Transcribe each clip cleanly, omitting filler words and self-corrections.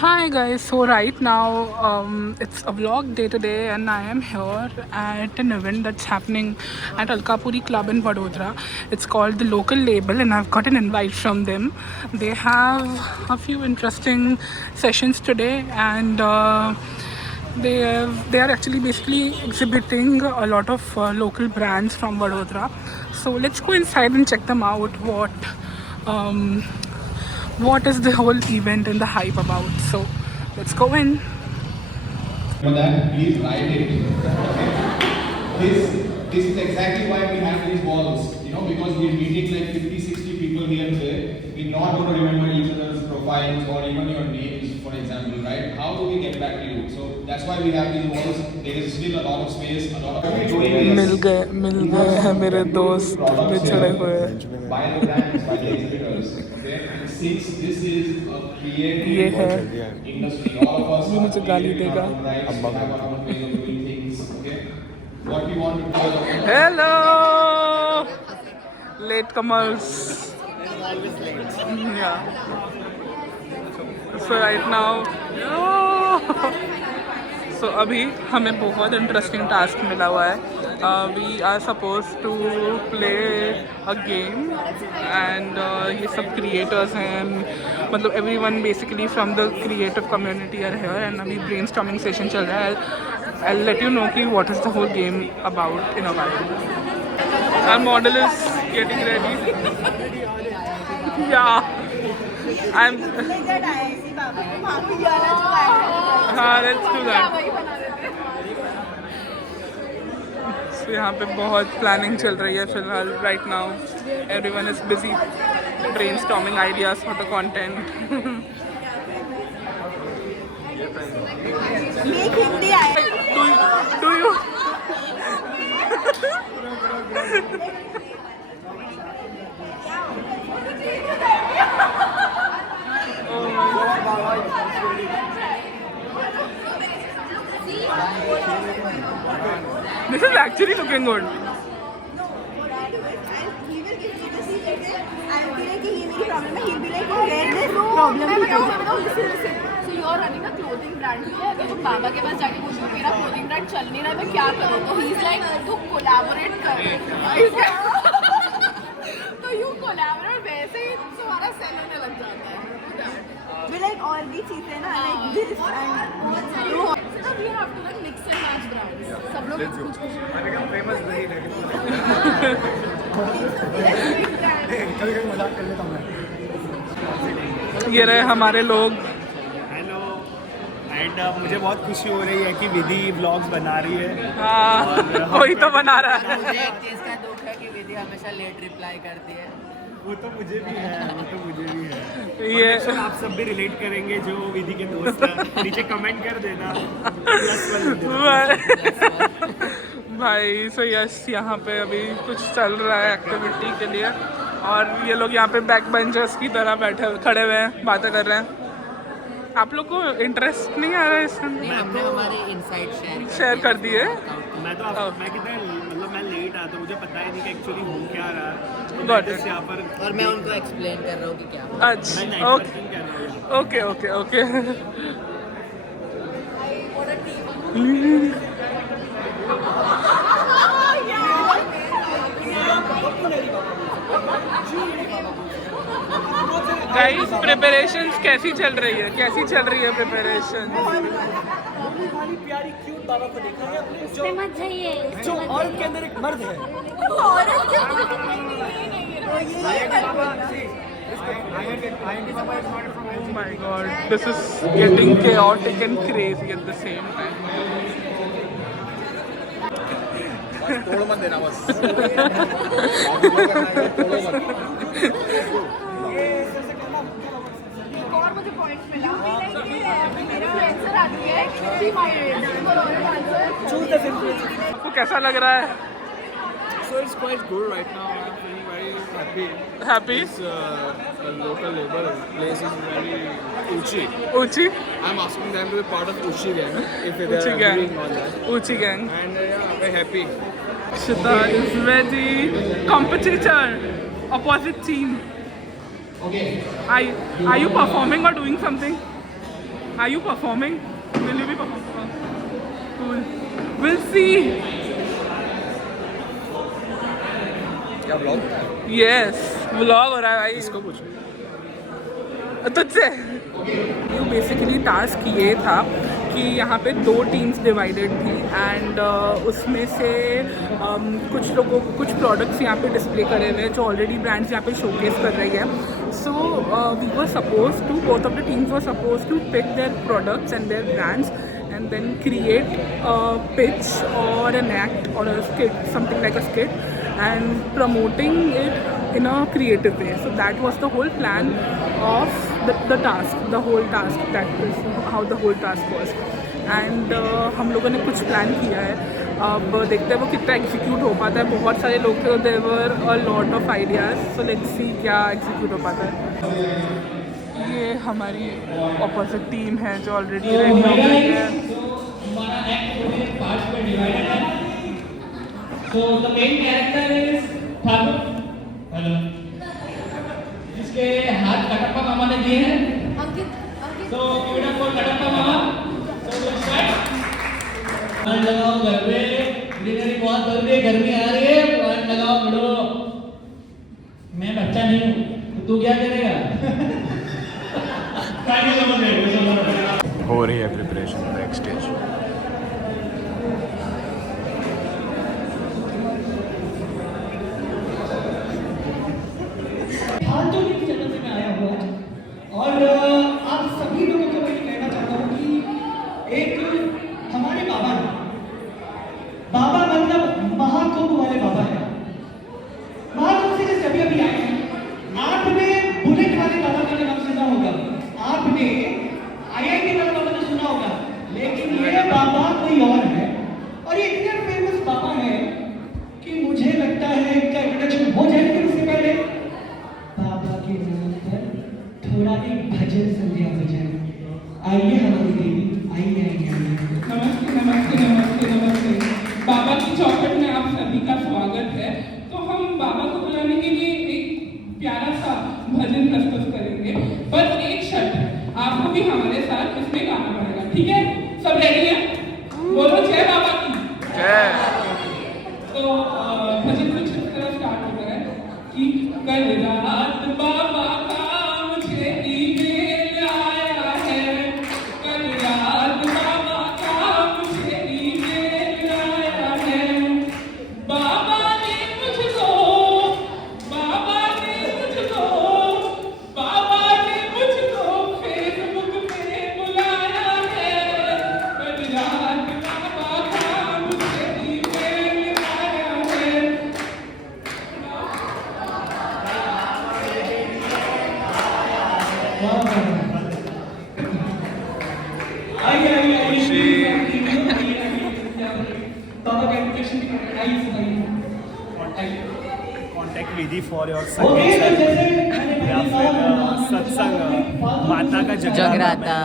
Hi guys, so right now it's a vlog day today and I am here at an event that's happening at Alkapuri Club in Vadodara. It's called The Local Label and I've got an invite from them. They have a few interesting sessions today and they are actually basically exhibiting a lot of local brands from Vadodara. So let's go inside and check them out. Um, what is the whole event and the hype about? So let's go in. For that, please write it. This is exactly why we have these walls. Because we're meeting like 50, 60 people here today. We're not going to remember each other's profiles or even your names, for example, right? How do we get back to you? So that's why we have these walls. There is still a lot of space, a lot of मिल गए हैं मेरे दोस्त बिछड़े हुए by the brands, by the exhibitors. Okay? And since this is a ये creative है industry, all of us ये are मुझे गाली creative in देगा our own rights, we have our own ways of doing things. Okay? What we want to do is hello late comers yeah so right now so अभी हमें बहुत interesting task मिला हुआ है we are suppose to play a game and ये सब creators हैं मतलब everyone basically from the creative community are here and अभी ब्रेनस्टॉर्मिंग सेशन चल रहा है I'll let you know ki what is the whole game about in a while. Our model is getting ready. Yeah. I'm. Let's do that. So यहाँ पे बहुत प्लानिंग चल रही है फिलहाल right now. Everyone is busy brainstorming ideas for the content. Make Hindi Do you? This is actually looking good. So you are running a clothing brand. अगर तुम बाबा के पास जाके पूछो मेरा clothing brand चल नहीं रहा है मैं क्या करूँ तो he's like तू collaborate कर तो you collaborate वैसे ही तुम्हारा sell होने लग जाता है we like और भी चीजें ना like this and so we have to like mix and match brands सब लोग कुछ I become famous very ये रहे हमारे लोग हेलो एंड मुझे बहुत खुशी हो रही है कि विधि व्लॉग्स बना रही है कोई तो बना रहा है मुझे एक चीज़ का दुख है कि विधि हमेशा लेट रिप्लाई करती है वो तो मुझे भी है ये और आप सब भी रिलेट करेंगे जो विधि के दोस्त हैं नीचे कमेंट कर देना भाई सो यस यहाँ पे अभी कुछ चल रहा है एक्टिविटी के लिए और ये लोग यहाँ पे बैक बेंचर्स की तरह बैठे खड़े हुए हैं बातें कर रहे हैं आप लोग को इंटरेस्ट नहीं आ रहा है इसमें हमने हमारे इनसाइट शेयर कर दिए मैं कितने मतलब मैं लेट आया तो मुझे पता ही नहीं कि एक्चुअली हो क्या रहा है Got it. यहाँ पर और मैं उनको एक्सप्लेन कर रहा हूँ कि क्या अच्छा okay okay okay guys preparations कैसी चल रही है प्रिपरेशन प्यारी क्यूट बाबा को देखा है आपने इसमें मत जाइए जो औरत के अंदर एक मर्द है Oh my god, this is getting chaotic and crazy at the same time. तोड़ मत देना बस और मुझे पॉइंट मिला मेरा आंसर आ गया है चूज द सिंपल आपको कैसा लग रहा है So it's quite good right now. I'm feeling very happy. Happy The local labor place is very Uchi. ऊंची I'm asking them to be part of Uchi gang if they Uchi are gang. doing all that. ऊंची gang And yeah, very happy. Shita is ready. Competitor, opposite team. Okay. Are you performing or doing something? Are you performing? Will you be performing? Cool. We'll see. क्या blog? Yes. Vlog हो रहा है भाई. इसको पूछो. तुझसे. ये basically task ये था कि यहाँ पे 2 टीम्स डिवाइडेड थी एंड उसमें से कुछ लोगों कुछ प्रोडक्ट्स यहाँ पे डिस्प्ले करे हुए हैं जो ऑलरेडी ब्रांड्स यहाँ पे शोकेस कर रही है. So we were suppose to both of the teams were suppose to pick their products and their brands and then create a pitch or an act or a skit, something like a skit, and promoting it in a creative way. So that was the whole plan of the task, the whole task. That is how the whole task was. And हम लोगों ने कुछ प्लान किया है. अब देखते हैं वो कितना एग्जीक्यूट हो पाता है. बहुत सारे लोग थे, there were a lot of ideas. So let's see क्या एग्जीक्यूट हो पाता है. ये हमारी ऑपोजिट टीम है जो ऑलरेडी रेडी हो गई है. हमारा एक्ट पार्ट्स में डिवाइडेड है. So the main character is Thakur, hello, जिसके हाथ कटप्पा मामा ने दिए हैं. अंकित तो ब्यूटीफुल कटप्पा मामा. So we start. प्लांट लगाओ घर पे, ग्रीनरी बहुत जल्दी है, गर्मी आ रही है, प्लांट लगाओ बड़ो. मैं बच्चा नहीं हूँ तो तू क्या करेगा. हो रही है प्रिपरेशन बैक स्टेज. फालतू की चैनल से मैं आया हुआ है और आप सभी लोगों को मैं ये कहना चाहता हूँ कि एक हमारे बाबा हैं. बाबा मतलब महाकुंभ वाले बाबा हैं. महाकुंभ से जब अभी आए हैं, आपने बुलेट वाले बाबा का नाम सुना होगा, आपने IIT वाले बाबा ने सुना होगा, लेकिन ये बाबा कोई और है और ये इतने फेमस बाबा है कि मुझे लगता है इनका इंट्रोडक्शन हो जाए. लेकिन उससे पहले बाबा के नाम पर थोड़ा एक भजन संध्या हो जाए. आइए हमारी देवी, आइए आइए आइए. नमस्ते नमस्ते नमस्ते नमस्ते. बाबा की चौखट में आप सभी का स्वागत है. तो हम बाबा को बुलाने के लिए एक प्यारा सा भजन प्रस्तुत करेंगे. बस एक शर्त है, आपको भी हमारे साथ इसमें गाना पड़ेगा. ठीक है, सब रेडी हैं? बोलो जय बाबा की जय. तो भजन कुछ इस तरह स्टार्ट होता है कि कल रात बाबा का मुझे ईमेल आया है. कल रात बाबा का मुझे ईमेल आया है. बाबा ने मुझको फेसबुक पे बुलाया है. कल रात बाबा का मुझे ईमेल आया है. आइए आइए आइए. बाबा का इंट्रोडक्शन आइए सुनाइए. कॉन्टैक्ट विधि फॉर योर ओके, तो संगीत जैसे मैंने या पहले फिर कहा, सत्संग, माता का जगराता.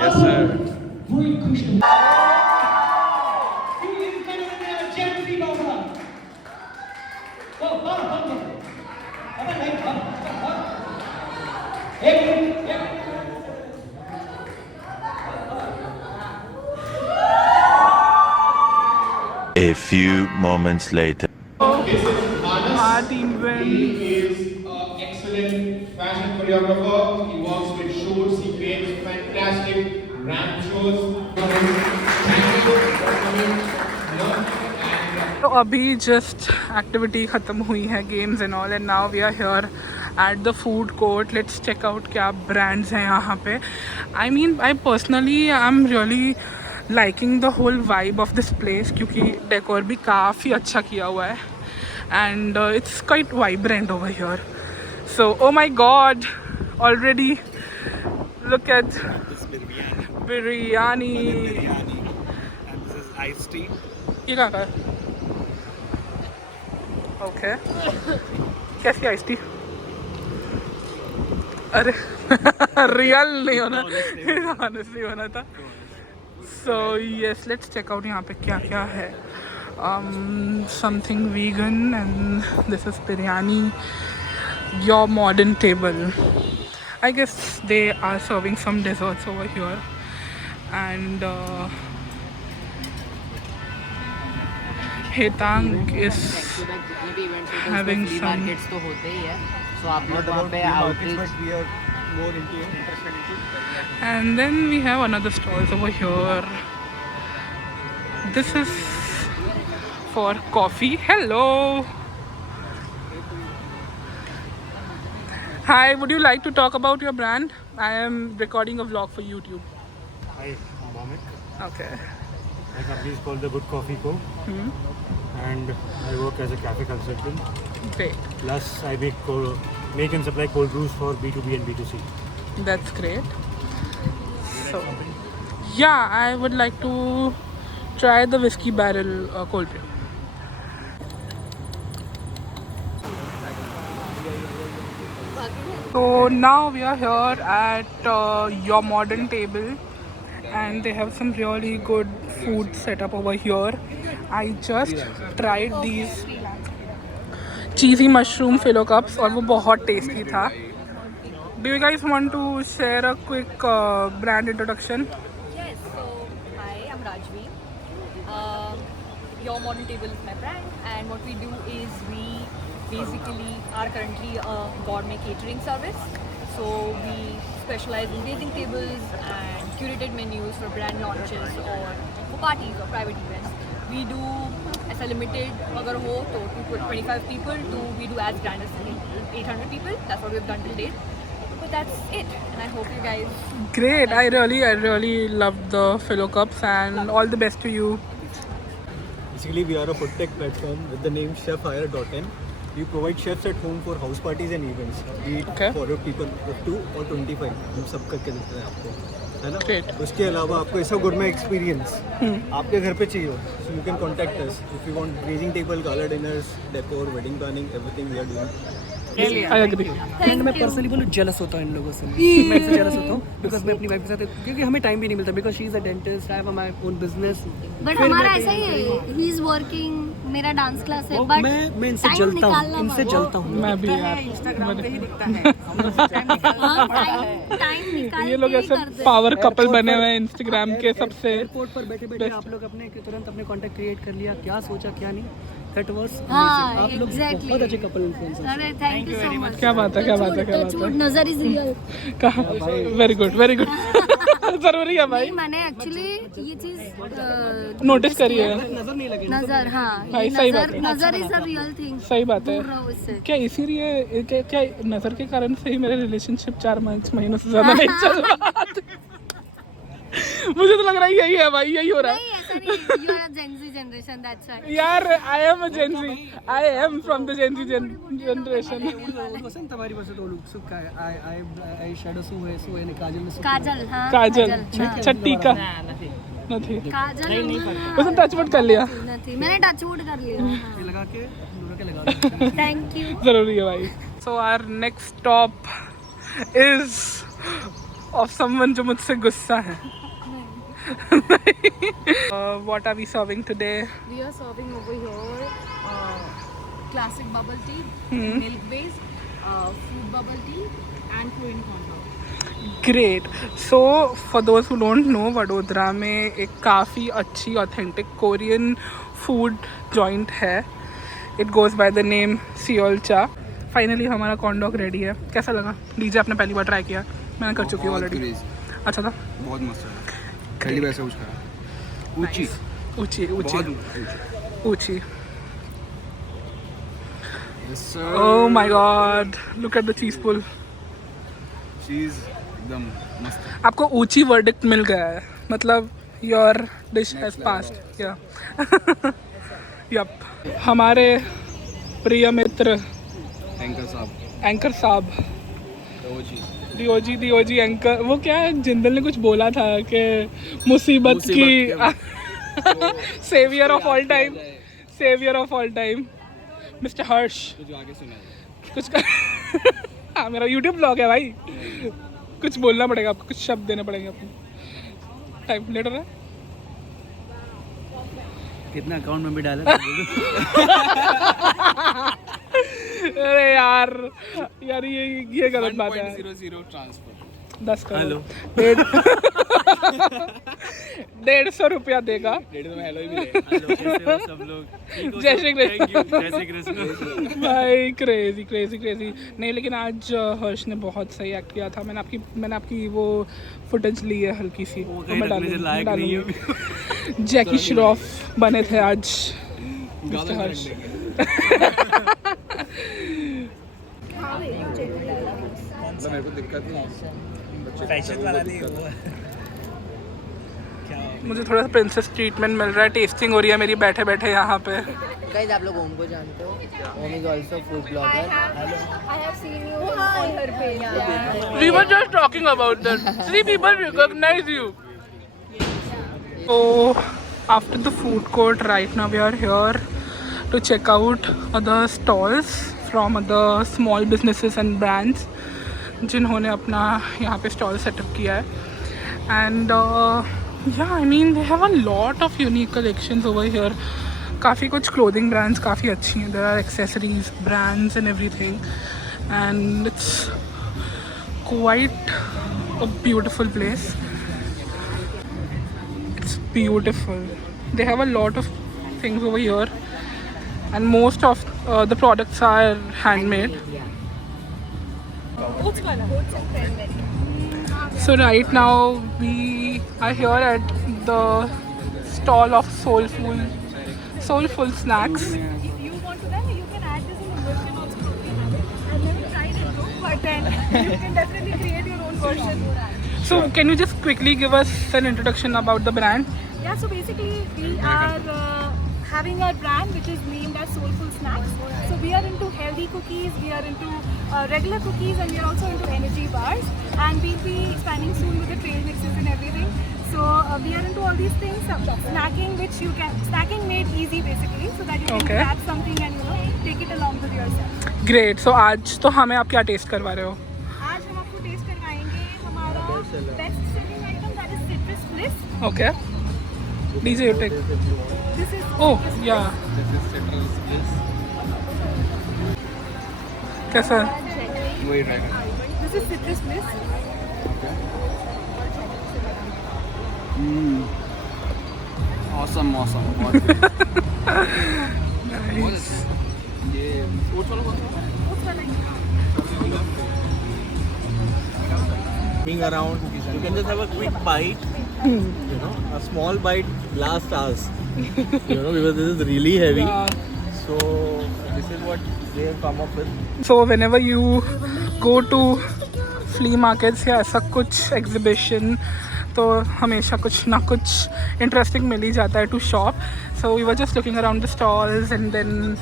Yes, sir. वही खुश हूँ. जयंती बाबा. ओ बाबा अबे नहीं बाबा. एक minute. A few moments later. Our team wins. He is an excellent fashion choreographer. He works with shoots. He creates fantastic ramp shows. Thank you for coming. तो अभी जस्ट एक्टिविटी ख़त्म हुई है, games and all, and now we are here at the food court. Let's check out क्या brands हैं यहाँ पे. I personally I am really liking the whole vibe of this place क्योंकि डेकोर भी काफ़ी अच्छा किया हुआ है and it's quite vibrant over here. So oh my god, already look at biryani. ये कहाँ का है? ओके, कैसी आइस टी? अरे रियल नहीं होना, ऑनेस्टली होना था. So yes, let's check out यहाँ पे क्या क्या है. Something vegan and this is biryani. Your modern table. I guess they are serving some desserts over here, and Hetang is जितने भी इवेंट्स होते हैं having उसमें फ्ली some- मार्केट्स तो होते ही है, सो आप लोग वहाँ पे outreach we are more interested into. And then we have another stalls over here. This is for coffee. Hello. Hi, would you like to talk about your brand? I am recording a vlog for YouTube. Hi, I'm Bhamik. Okay. My company is called The Good Coffee Co. And I work as a cafe consultant. Great. Plus, I make and supply cold brews for B2B and B2C. That's great. So, yeah, I would like to try the whiskey barrel cold brew. So now we are here at Your Modern Table, and they have some really good food set up over here. I just tried these cheesy mushroom phyllo cups और वो बहुत tasty था. Do you guys want to share a quick brand introduction? Yes, so hi, I'm Rajvi. Your Modern Table is my brand, and what we do is we basically are currently a gourmet catering service. So we specialize in raising tables and curated menus for brand launches or for parties or private events. We do ऐसा limited अगर हो तो 25 people to we do as grand as 800 people. That's what we've done till date. But that's it, and I hope you guys. Great. I really loved the phyllo cups, and all the best to you. Basically, we are a food tech platform with the name chefhire.in. We provide chefs at home for house parties and events. We Okay. follow people up to or 25. हम सब करके देते हैं आपको, है ना? Great. उसके अलावा आपको ऐसा gourmet experience आपके घर पे चाहिए हो, so you can contact us. If you want raising table, gala dinners, decor, wedding planning, everything we are doing. I agree. And मैं पर्सनली बोलूँ जेलस होता हूँ इन लोगों से, मैं इनसे जेलस होता हूँ बिकॉज मैं अपनी वाइफ के साथ, क्योंकि हमें टाइम भी नहीं मिलता because she is a dentist, I have my own business. But हमारा ऐसा ही है, ही इज वर्किंग, मेरा डांस क्लास है, बट मैं इनसे जलता हूँ, इनसे जलता हूँ. मैं भी यार. इंस्टाग्राम पे ही दिखता है. टाइम निकाल ये लोग ऐसे पावर कपल बने हुए हैं इंस्टाग्राम के सबसे. एयरपोर्ट पर बैठे बैठे आप लोग अपने तुरंत अपने कॉन्टैक्ट क्रिएट कर लिया, क्या सोचा क्या नहीं. दैट वाज हाँ, आप लोग exactly. बहुत अच्छे कपल इन्फ्लुएंसर. अरे थैंक यू सो मच. क्या बात है, क्या बात है, क्या बात है. नजर इज रियल. कहाँ? Very good, very good. जरूरी है भाई. नहीं, मैंने एक्चुअली ये चीज नोटिस करी है. नजर नहीं लगे. नजर, हाँ, भाई, ये सही बात है. नजर इज अ रियल थिंग. सही बात है. दूर रहो इससे. क्या इसीलिए क्या नजर के कारण से ही मेरे रिलेशनशिप 4 महीनों से ज्यादा नहीं चल रहा. मुझे तो लग रहा है यही है भाई, यही हो रहा है. नहीं, ऐसा नहीं. You are a Gen Z generation, that's why. यार I am a Gen Z, I am from the Gen Z generation. Vasant तुम्हारी वसंत वो लोग सुख आई शैडो सु है काजल में काजल, हाँ, काजल हाँ. छट्टी का नहीं. नहीं. काजल उसने टचवुड कर लिया. नहीं, मैंने टचवुड कर लिया. हाँ. लगा के दोनों के लगा. Thank you. जरूरी है भाई. So our next stop is of someone जो मुझसे गुस्सा है. What are we serving today? We are serving over here classic bubble tea, milk based, fruit bubble tea, and Korean corn. Great. So for those who don't know, Vadodara में एक काफ़ी अच्छी authentic Korean food joint है. It goes by the name Seoul Cha. Finally हमारा corn dog ready है. कैसा लगा? डीजे आपने पहली बार ट्राई किया, मैंने कर चुकी हूँ ऑलरेडी. अच्छा था, बहुत मस्त है. पहली बार ऐसा कुछ करा. ऊंची ऊंची ऊंची बहुत ऊंची. Yes, sir. Oh my god, look at the cheese pull. चीज एकदम मस्त है. आपको ऊंची वर्डिक्ट मिल गया है, मतलब योर डिश हैज पास्ड. या यप. हमारे प्रिय मित्र एंकर साहब. DOG anchor. वो क्या है, जिंदल ने कुछ बोला था कि मुसीबत की saviour of all time, saviour of all time mister Harsh. कुछ हाँ, मेरा यूट्यूब ब्लॉग है भाई, कुछ बोलना पड़ेगा आपको, कुछ शब्द देने पड़ेंगे आपको. टाइम लेट हो रहा है. कितना अकाउंट में भी डाला. अरे यार ये गलत बात है। 1.00 ट्रांसफर 10 करोड़ हेलो। 150 रुपया देगा। 1.5 में हेलो ही मिले। हेलो, कैसे हो सब लोग? ठीक हो जय सब? श्री कृष्ण। Thank you, जय श्री कृष्ण। भाई क्रेजी नहीं, लेकिन आज हर्ष ने बहुत सही एक्ट किया था। मैंने आपकी वो फुटेज ली है हल्की सी, वो वो कहीं मैं रखने से लायक नहीं है डालूंगी। जैकी श्रॉफ बने थे आज मिस्टर हर्ष। मेरे को दिक्कत नहीं। फैशन वाला नहीं वो। मुझे थोड़ा सा प्रिंसेस ट्रीटमेंट मिल रहा है, टेस्टिंग हो रही है मेरी बैठे बैठे यहाँ पे। गाइस आप लोग ओम को जानते हो? Om is also food blogger. I have seen you on her page. We were just talking about that. 3 people recognize you. So after the food court, right now we are here to check out other stalls from other small businesses and brands जिन्होंने अपना यहाँ पे stall setup किया है. And yeah, I mean they have a lot of unique collections over here. काफ़ी कुछ clothing brands काफ़ी अच्छी हैं. There are accessories, brands and everything. And it's quite a beautiful place. It's beautiful. They have a lot of things over here, and most of the products are handmade. So right now we are here at the stall of soulful snacks. If you want to learn, you can add this in the version also. I've never tried it though, but then you can definitely create your own version. So can you just quickly give us an introduction about the brand? Yeah, so basically we are having our brand which is named as Soulful Snacks. So we are into healthy cookies, we are into regular cookies, and we are also into energy bars. And we'll be expanding soon with the trail mixes and everything. So we are into all these things, snacking made easy basically, so that you can Okay. grab something and take it along with yourself. Great. So आज तो हमें आप क्या टेस्ट करवा रहे हो? आज हम आपको टेस्ट करवाएंगे हमारा best selling item that is citrus bliss. Okay. DJ, you take. This is Oh yeah. कैसा है? वही ट्राई कर। This is citrus bliss. Awesome. बहुत ये ओट्स वाला कौन सा? Being around, you can just have a quick bite, you know, a small bite lasts hours, you know, because this is really heavy. So this is what they have come up with. So whenever you go to flea markets या ऐसा कुछ exhibition, तो हमेशा कुछ ना कुछ interesting मिल ही जाता है to shop. So we were just looking around the stalls, and then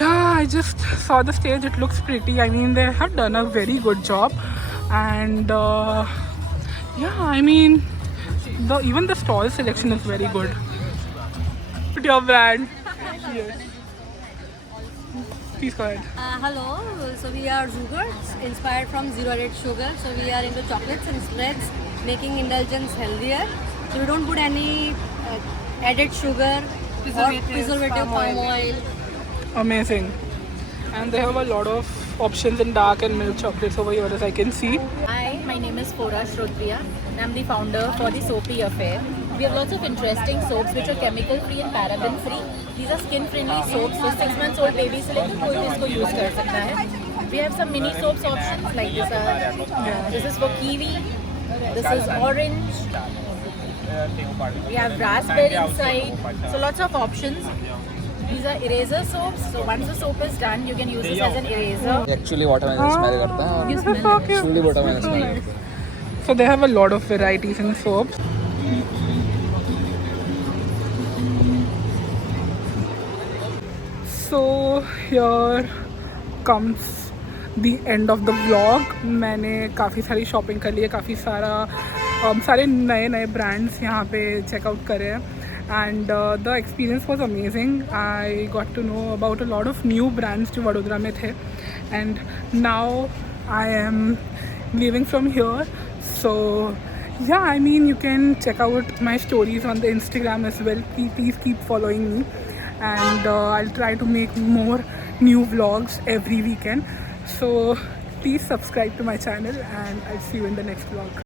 yeah, I just saw the stage. It looks pretty. I mean, they have done a very good job, and yeah, I mean, even the stall selection is very good. Put your brand. Yes. Please go ahead. Hello, so we are Zugars, inspired from zero added sugar. So we are into chocolates and spreads, making indulgence healthier. So we don't put any added sugar, preservative, palm oil. Amazing. And they have a lot of options in dark and milk chocolates over here, as I can see. Hi, my name is Pora Shrodriya and I'm the founder for the Soapy Affair. We have lots of interesting soaps which are chemical free and paraben free. These are skin friendly soaps, so 6 months old baby से लेकर कोई भी इसको use कर सकता है. We have some mini soaps options like this is for kiwi, this is orange, we have raspberry inside, so lots of options. These are eraser soaps, so once the soap is done, you can use this as an eraser. Actually watermelon smell करता है और actually watermelon smell करता है. So they have a lot of varieties in soaps. So here comes the end of the vlog. मैंने काफ़ी सारी शॉपिंग कर ली है, काफ़ी सारे नए ब्रांड्स यहाँ पे चेकआउट करे हैं. And the experience was amazing. I got to know about a lot of new brands जो वडोदरा में थे. And now I am leaving from here. So yeah, I mean, you can check out my stories on the Instagram as well. Please keep following me. And I'll try to make more new vlogs every weekend. So please subscribe to my channel and I'll see you in the next vlog.